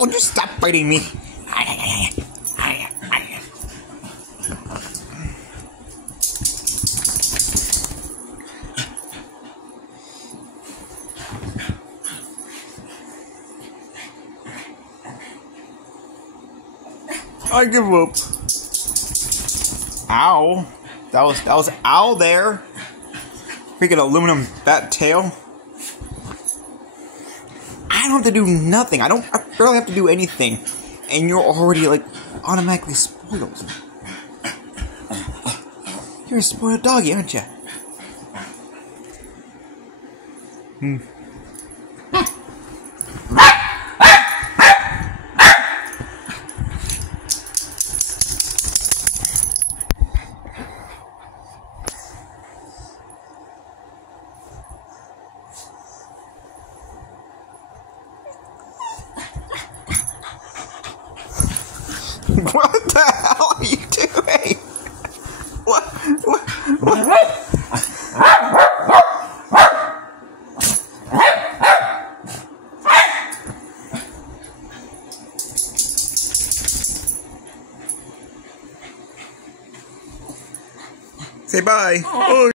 Would you stop biting me? I give up. Ow. That was ow there. Freaking aluminum bat tail. I don't have to do nothing. I barely have to do anything. And you're already, like, automatically spoiled. You're a spoiled doggy, aren't you? What the hell are you doing? What? Say bye. Oh.